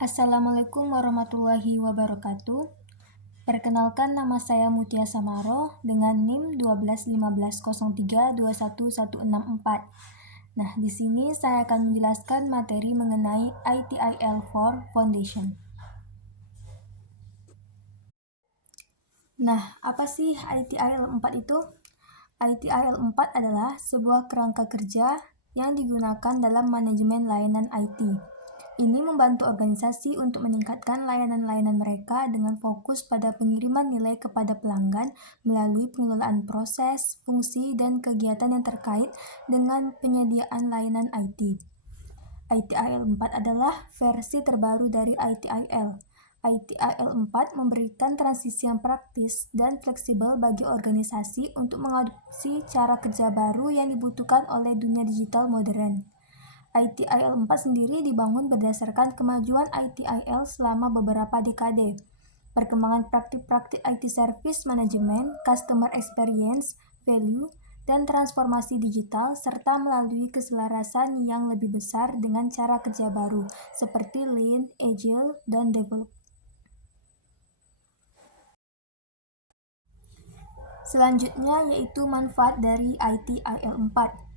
Assalamualaikum warahmatullahi wabarakatuh. Perkenalkan, nama saya Mutia Samaro dengan NIM 121503211164. Nah, di sini saya akan menjelaskan materi mengenai ITIL4 Foundation. Nah, apa sih ITIL4 itu? ITIL4 adalah sebuah kerangka kerja yang digunakan dalam manajemen layanan IT. Ini membantu organisasi untuk meningkatkan layanan-layanan mereka dengan fokus pada pengiriman nilai kepada pelanggan melalui pengelolaan proses, fungsi, dan kegiatan yang terkait dengan penyediaan layanan IT. ITIL4 adalah versi terbaru dari ITIL. ITIL4 memberikan transisi yang praktis dan fleksibel bagi organisasi untuk mengadopsi cara kerja baru yang dibutuhkan oleh dunia digital modern. ITIL4 sendiri dibangun berdasarkan kemajuan ITIL selama beberapa dekade. Perkembangan praktik-praktik IT Service Management, Customer Experience, Value, dan transformasi digital, serta melalui keselarasan yang lebih besar dengan cara kerja baru, seperti Lean, Agile, dan Develop. Selanjutnya yaitu manfaat dari ITIL4.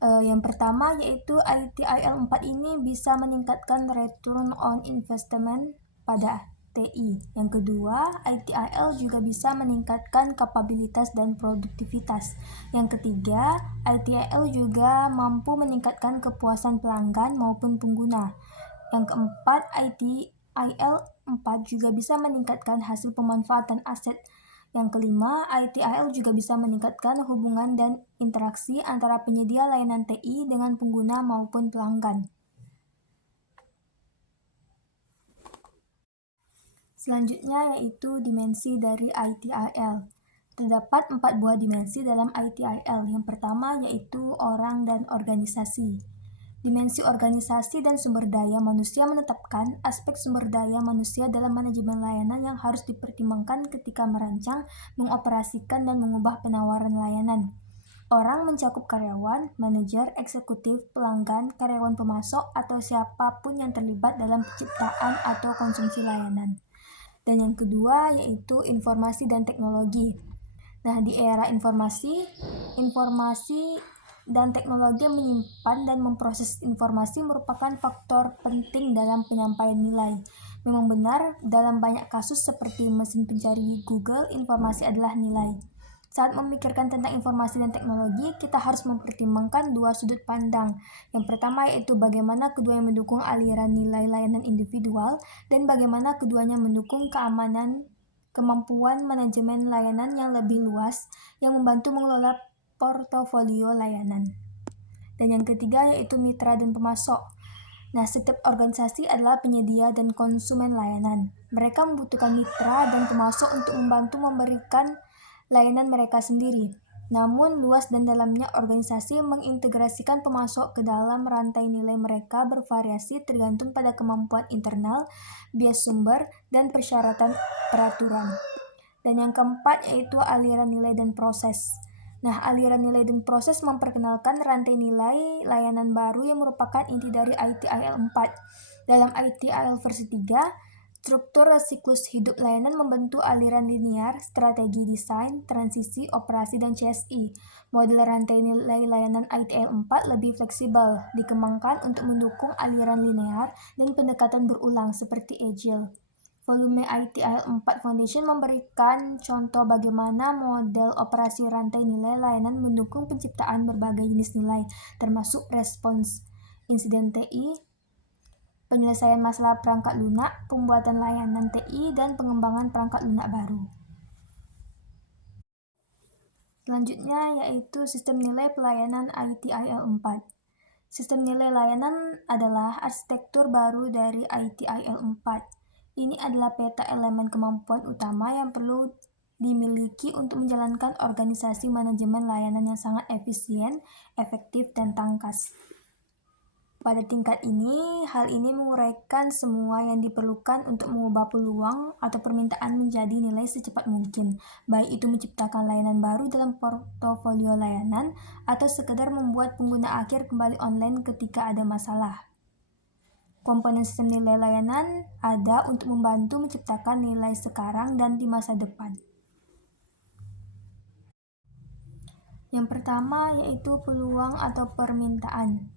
Yang pertama yaitu ITIL4 ini bisa meningkatkan return on investment pada TI. Yang kedua, ITIL juga bisa meningkatkan kapabilitas dan produktivitas. Yang ketiga, ITIL juga mampu meningkatkan kepuasan pelanggan maupun pengguna. Yang keempat, ITIL4 juga bisa meningkatkan hasil pemanfaatan aset. Yang kelima, ITIL juga bisa meningkatkan hubungan dan interaksi antara penyedia layanan TI dengan pengguna maupun pelanggan. Selanjutnya yaitu dimensi dari ITIL. Terdapat 4 buah dimensi dalam ITIL. Yang pertama yaitu orang dan organisasi. Dimensi organisasi dan sumber daya manusia menetapkan aspek sumber daya manusia dalam manajemen layanan yang harus dipertimbangkan ketika merancang, mengoperasikan, dan mengubah penawaran layanan. Orang mencakup karyawan, manajer, eksekutif, pelanggan, karyawan pemasok, atau siapapun yang terlibat dalam penciptaan atau konsumsi layanan. Dan yang kedua yaitu informasi dan teknologi. Nah, di era informasi dan teknologi menyimpan dan memproses informasi merupakan faktor penting dalam penyampaian nilai. Memang benar, dalam banyak kasus seperti mesin pencari Google, informasi adalah nilai. Saat memikirkan tentang informasi dan teknologi, kita harus mempertimbangkan dua sudut pandang. Yang pertama yaitu bagaimana keduanya mendukung aliran nilai layanan individual dan bagaimana keduanya mendukung kemampuan manajemen layanan yang lebih luas yang membantu mengelola portofolio layanan. Dan yang ketiga yaitu mitra dan pemasok. Nah, setiap organisasi adalah penyedia dan konsumen layanan. Mereka membutuhkan mitra dan pemasok untuk membantu memberikan layanan mereka sendiri. Namun, luas dan dalamnya organisasi mengintegrasikan pemasok ke dalam rantai nilai mereka bervariasi tergantung pada kemampuan internal, bias sumber, dan persyaratan peraturan. Dan yang keempat yaitu aliran nilai dan proses. Nah, aliran nilai dan proses memperkenalkan rantai nilai layanan baru yang merupakan inti dari ITIL4. Dalam ITIL versi 3, struktur siklus hidup layanan membentuk aliran linear, strategi desain, transisi, operasi, dan CSI. Model rantai nilai layanan ITIL4 lebih fleksibel, dikembangkan untuk mendukung aliran linear dan pendekatan berulang seperti Agile. Volume ITIL4 Foundation memberikan contoh bagaimana model operasi rantai nilai layanan mendukung penciptaan berbagai jenis nilai, termasuk respons insiden TI, penyelesaian masalah perangkat lunak, pembuatan layanan TI, dan pengembangan perangkat lunak baru. Selanjutnya yaitu sistem nilai pelayanan ITIL4. Sistem nilai layanan adalah arsitektur baru dari ITIL4. Ini adalah peta elemen kemampuan utama yang perlu dimiliki untuk menjalankan organisasi manajemen layanan yang sangat efisien, efektif, dan tangkas. Pada tingkat ini, hal ini menguraikan semua yang diperlukan untuk mengubah peluang atau permintaan menjadi nilai secepat mungkin, baik itu menciptakan layanan baru dalam portofolio layanan atau sekedar membuat pengguna akhir kembali online ketika ada masalah. Komponen sistem nilai layanan ada untuk membantu menciptakan nilai sekarang dan di masa depan. Yang pertama yaitu peluang atau permintaan.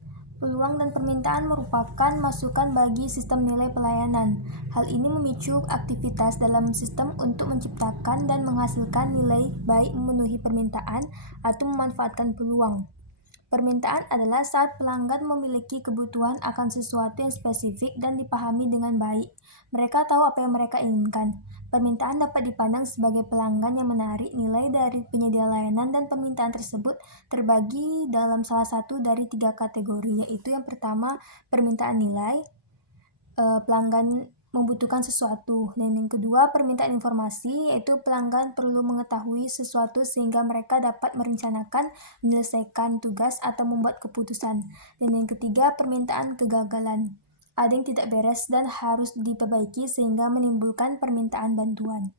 Peluang dan permintaan merupakan masukan bagi sistem nilai pelayanan. Hal ini memicu aktivitas dalam sistem untuk menciptakan dan menghasilkan nilai baik memenuhi permintaan atau memanfaatkan peluang. Permintaan adalah saat pelanggan memiliki kebutuhan akan sesuatu yang spesifik dan dipahami dengan baik. Mereka tahu apa yang mereka inginkan. Permintaan dapat dipandang sebagai pelanggan yang menarik nilai dari penyedia layanan, dan permintaan tersebut terbagi dalam salah satu dari 3 kategori, yaitu yang pertama permintaan nilai, pelanggan membutuhkan sesuatu, dan yang kedua permintaan informasi, yaitu pelanggan perlu mengetahui sesuatu sehingga mereka dapat merencanakan, menyelesaikan tugas atau membuat keputusan, dan yang ketiga permintaan kegagalan, ada yang tidak beres dan harus diperbaiki sehingga menimbulkan permintaan bantuan.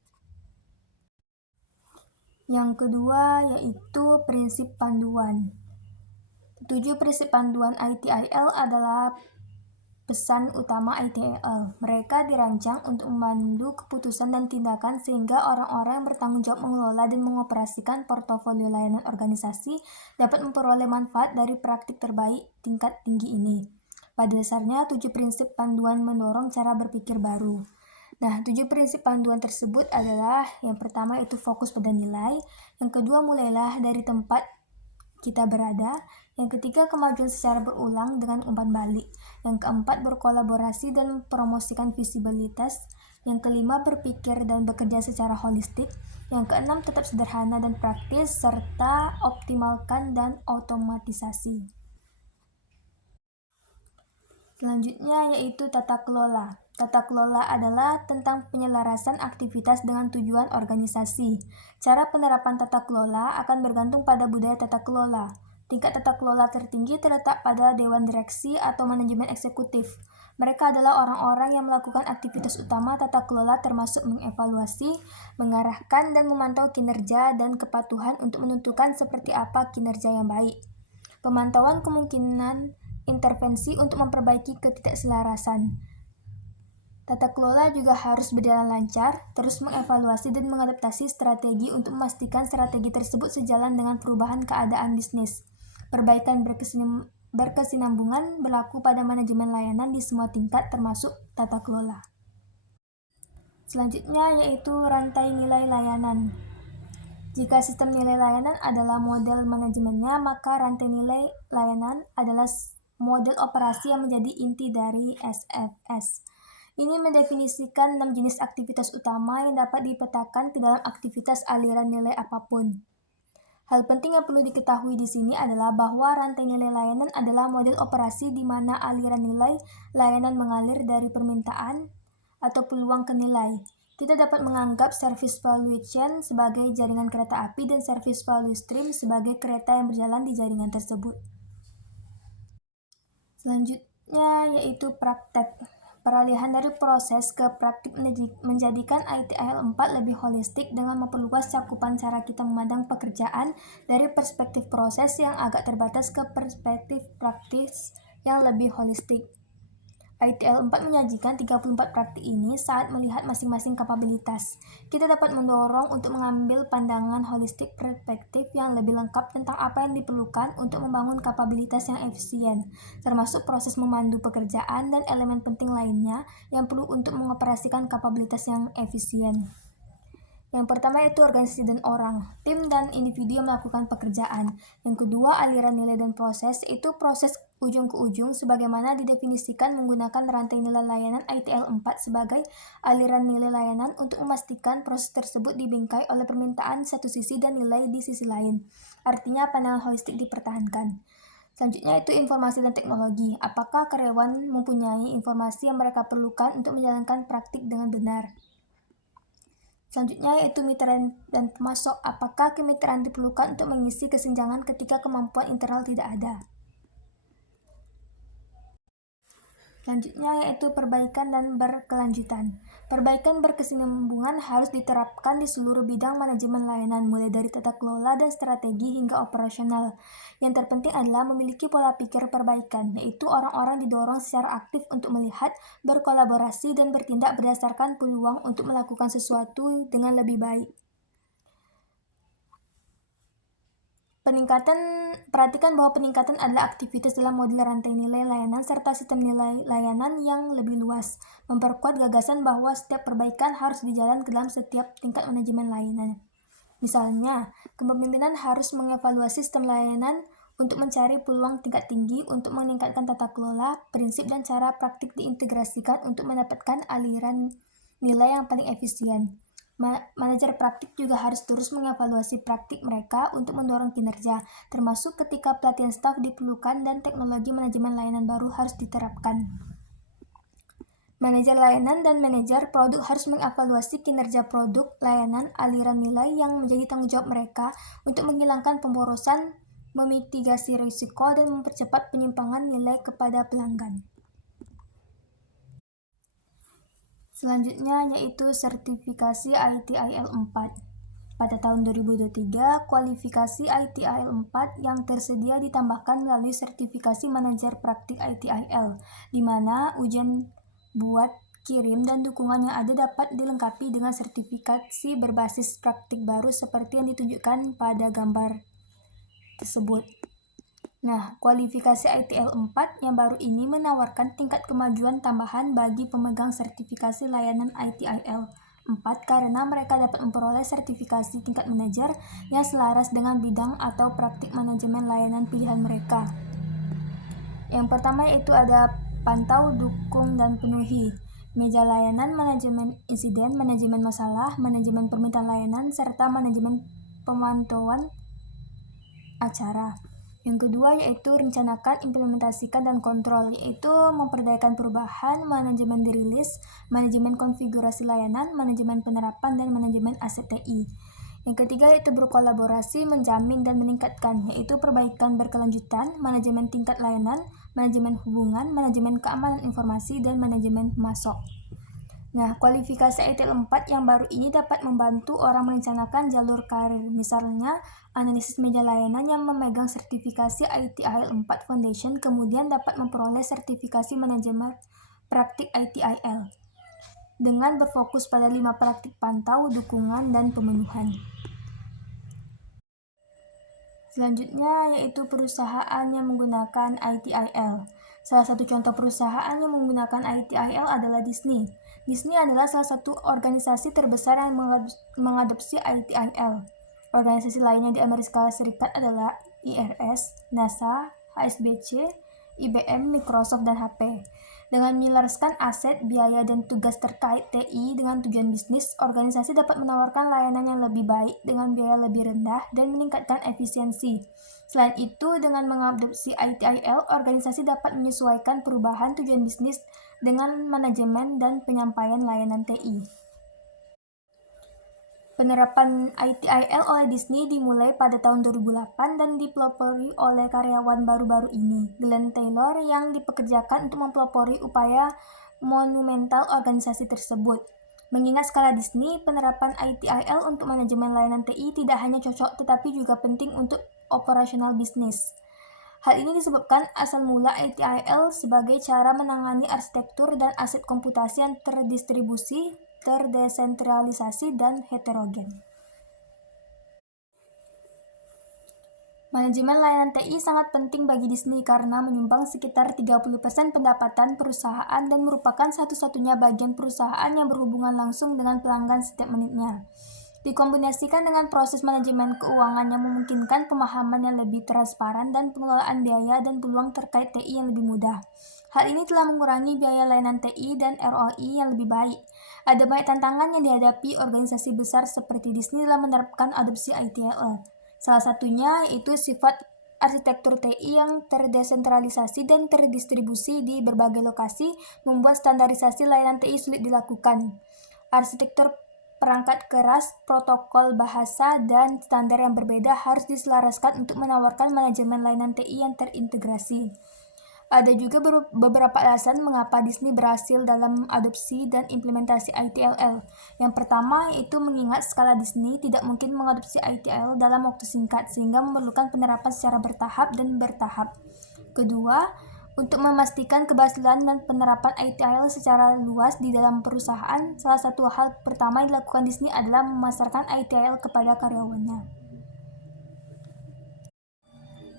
Yang kedua yaitu prinsip panduan. 7 prinsip panduan ITIL adalah pesan utama ITIL. Mereka dirancang untuk memandu keputusan dan tindakan sehingga orang-orang yang bertanggung jawab mengelola dan mengoperasikan portofolio layanan organisasi dapat memperoleh manfaat dari praktik terbaik tingkat tinggi ini. Pada dasarnya, 7 prinsip panduan mendorong cara berpikir baru. Nah, 7 prinsip panduan tersebut adalah yang pertama itu fokus pada nilai, yang kedua mulailah dari tempat kita berada, yang ketiga kemajuan secara berulang dengan umpan balik, yang keempat berkolaborasi dan promosikan visibilitas, yang kelima berpikir dan bekerja secara holistik, yang keenam tetap sederhana dan praktis, serta optimalkan dan otomatisasi. Selanjutnya yaitu tata kelola. Tata kelola adalah tentang penyelarasan aktivitas dengan tujuan organisasi. Cara penerapan tata kelola akan bergantung pada budaya tata kelola. Tingkat tata kelola tertinggi terletak pada Dewan Direksi atau Manajemen Eksekutif. Mereka adalah orang-orang yang melakukan aktivitas utama tata kelola termasuk mengevaluasi, mengarahkan, dan memantau kinerja dan kepatuhan untuk menentukan seperti apa kinerja yang baik. Pemantauan kemungkinan intervensi untuk memperbaiki ketidakselarasan. Tata kelola juga harus berjalan lancar, terus mengevaluasi dan mengadaptasi strategi untuk memastikan strategi tersebut sejalan dengan perubahan keadaan bisnis. Perbaikan berkesinambungan berlaku pada manajemen layanan di semua tingkat termasuk tata kelola. Selanjutnya yaitu rantai nilai layanan. Jika sistem nilai layanan adalah model manajemennya, maka rantai nilai layanan adalah model operasi yang menjadi inti dari SFS. Ini mendefinisikan 6 jenis aktivitas utama yang dapat dipetakan ke dalam aktivitas aliran nilai apapun. Hal penting yang perlu diketahui di sini adalah bahwa rantai nilai layanan adalah model operasi di mana aliran nilai layanan mengalir dari permintaan atau peluang ke nilai. Kita dapat menganggap service value chain sebagai jaringan kereta api dan service value stream sebagai kereta yang berjalan di jaringan tersebut. Selanjutnya yaitu praktek. Peralihan dari proses ke praktik menjadikan ITIL 4 lebih holistik dengan memperluas cakupan cara kita memandang pekerjaan dari perspektif proses yang agak terbatas ke perspektif praktis yang lebih holistik. ITIL 4 menyajikan 34 praktik ini saat melihat masing-masing kapabilitas. Kita dapat mendorong untuk mengambil pandangan holistik perspektif yang lebih lengkap tentang apa yang diperlukan untuk membangun kapabilitas yang efisien, termasuk proses memandu pekerjaan dan elemen penting lainnya yang perlu untuk mengoperasikan kapabilitas yang efisien. Yang pertama yaitu organisasi dan orang, tim dan individu yang melakukan pekerjaan. Yang kedua, aliran nilai dan proses, itu proses ujung ke ujung sebagaimana didefinisikan menggunakan rantai nilai layanan ITIL 4 sebagai aliran nilai layanan untuk memastikan proses tersebut dibingkai oleh permintaan di satu sisi dan nilai di sisi lain. Artinya pandangan holistik dipertahankan. Selanjutnya itu informasi dan teknologi. Apakah karyawan mempunyai informasi yang mereka perlukan untuk menjalankan praktik dengan benar? Selanjutnya yaitu mitra dan pemasok. Apakah kemitraan diperlukan untuk mengisi kesenjangan ketika kemampuan internal tidak ada? Selanjutnya yaitu perbaikan dan berkelanjutan. Perbaikan berkesinambungan harus diterapkan di seluruh bidang manajemen layanan, mulai dari tata kelola dan strategi hingga operasional. Yang terpenting adalah memiliki pola pikir perbaikan, yaitu orang-orang didorong secara aktif untuk melihat, berkolaborasi, dan bertindak berdasarkan peluang untuk melakukan sesuatu dengan lebih baik. Perhatikan bahwa peningkatan adalah aktivitas dalam model rantai nilai layanan serta sistem nilai layanan yang lebih luas, memperkuat gagasan bahwa setiap perbaikan harus dijalankan dalam setiap tingkat manajemen layanan. Misalnya, kepemimpinan harus mengevaluasi sistem layanan untuk mencari peluang tingkat tinggi untuk meningkatkan tata kelola, prinsip dan cara praktik diintegrasikan untuk mendapatkan aliran nilai yang paling efisien. Manajer praktik juga harus terus mengevaluasi praktik mereka untuk mendorong kinerja, termasuk ketika pelatihan staf diperlukan dan teknologi manajemen layanan baru harus diterapkan. Manajer layanan dan manajer produk harus mengevaluasi kinerja produk, layanan, aliran nilai yang menjadi tanggung jawab mereka untuk menghilangkan pemborosan, memitigasi risiko, dan mempercepat penyimpangan nilai kepada pelanggan. Selanjutnya yaitu sertifikasi ITIL 4. Pada tahun 2023, kualifikasi ITIL 4 yang tersedia ditambahkan melalui sertifikasi manajer praktik ITIL, di mana ujian buat, kirim, dan dukungan yang ada dapat dilengkapi dengan sertifikasi berbasis praktik baru seperti yang ditunjukkan pada gambar tersebut. Nah, kualifikasi ITIL 4 yang baru ini menawarkan tingkat kemajuan tambahan bagi pemegang sertifikasi layanan ITIL 4 karena mereka dapat memperoleh sertifikasi tingkat manajer yang selaras dengan bidang atau praktik manajemen layanan pilihan mereka. Yang pertama yaitu ada pantau, dukung, dan penuhi. Meja layanan, manajemen insiden, manajemen masalah, manajemen permintaan layanan, serta manajemen pemantauan acara. Yang kedua yaitu rencanakan, implementasikan, dan kontrol, yaitu memperdayakan perubahan, manajemen dirilis, manajemen konfigurasi layanan, manajemen penerapan, dan manajemen aset TI. Yang ketiga yaitu berkolaborasi, menjamin, dan meningkatkan, yaitu perbaikan berkelanjutan, manajemen tingkat layanan, manajemen hubungan, manajemen keamanan informasi, dan manajemen pemasok. Nah, kualifikasi ITIL 4 yang baru ini dapat membantu orang merencanakan jalur karir, misalnya analisis meja layanan yang memegang sertifikasi ITIL 4 Foundation kemudian dapat memperoleh sertifikasi manajemen praktik ITIL dengan berfokus pada 5 praktik pantau, dukungan, dan pemenuhan. Selanjutnya yaitu perusahaan yang menggunakan ITIL. Salah satu contoh perusahaan yang menggunakan ITIL adalah Disney. Disney adalah salah satu organisasi terbesar yang mengadopsi ITIL. Organisasi lainnya di Amerika Serikat adalah IRS, NASA, HSBC, IBM, Microsoft, dan HP. Dengan menyelaraskan aset, biaya, dan tugas terkait TI dengan tujuan bisnis, organisasi dapat menawarkan layanan yang lebih baik dengan biaya lebih rendah dan meningkatkan efisiensi. Selain itu, dengan mengadopsi ITIL, organisasi dapat menyesuaikan perubahan tujuan bisnis dengan manajemen dan penyampaian layanan TI. Penerapan ITIL oleh Disney dimulai pada tahun 2008 dan dipelopori oleh karyawan baru-baru ini, Glenn Taylor, yang dipekerjakan untuk mempelopori upaya monumental organisasi tersebut. Mengingat skala Disney, penerapan ITIL untuk manajemen layanan TI tidak hanya cocok tetapi juga penting untuk operasional bisnis. Hal ini disebabkan asal mula ITIL sebagai cara menangani arsitektur dan aset komputasi yang terdistribusi, terdesentralisasi, dan heterogen. Manajemen layanan TI sangat penting bagi Disney karena menyumbang sekitar 30% pendapatan perusahaan dan merupakan satu-satunya bagian perusahaan yang berhubungan langsung dengan pelanggan setiap menitnya. Dikombinasikan dengan proses manajemen keuangan yang memungkinkan pemahaman yang lebih transparan dan pengelolaan biaya dan peluang terkait TI yang lebih mudah. Hal ini telah mengurangi biaya layanan TI dan ROI yang lebih baik. Ada banyak tantangan yang dihadapi organisasi besar seperti Disney dalam menerapkan adopsi ITIL. Salah satunya yaitu sifat arsitektur TI yang terdesentralisasi dan terdistribusi di berbagai lokasi membuat standarisasi layanan TI sulit dilakukan. Arsitektur perangkat keras, protokol bahasa, dan standar yang berbeda harus diselaraskan untuk menawarkan manajemen layanan TI yang terintegrasi. Ada juga beberapa alasan mengapa Disney berhasil dalam adopsi dan implementasi ITLL. Yang pertama yaitu mengingat skala Disney tidak mungkin mengadopsi ITLL dalam waktu singkat, sehingga memerlukan penerapan secara bertahap dan bertahap. Kedua, untuk memastikan keberhasilan dan penerapan ITIL secara luas di dalam perusahaan, salah satu hal pertama yang dilakukan Disney adalah memasarkan ITIL kepada karyawannya.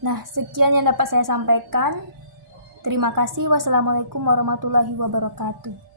Nah, sekian yang dapat saya sampaikan. Terima kasih. Wassalamualaikum warahmatullahi wabarakatuh.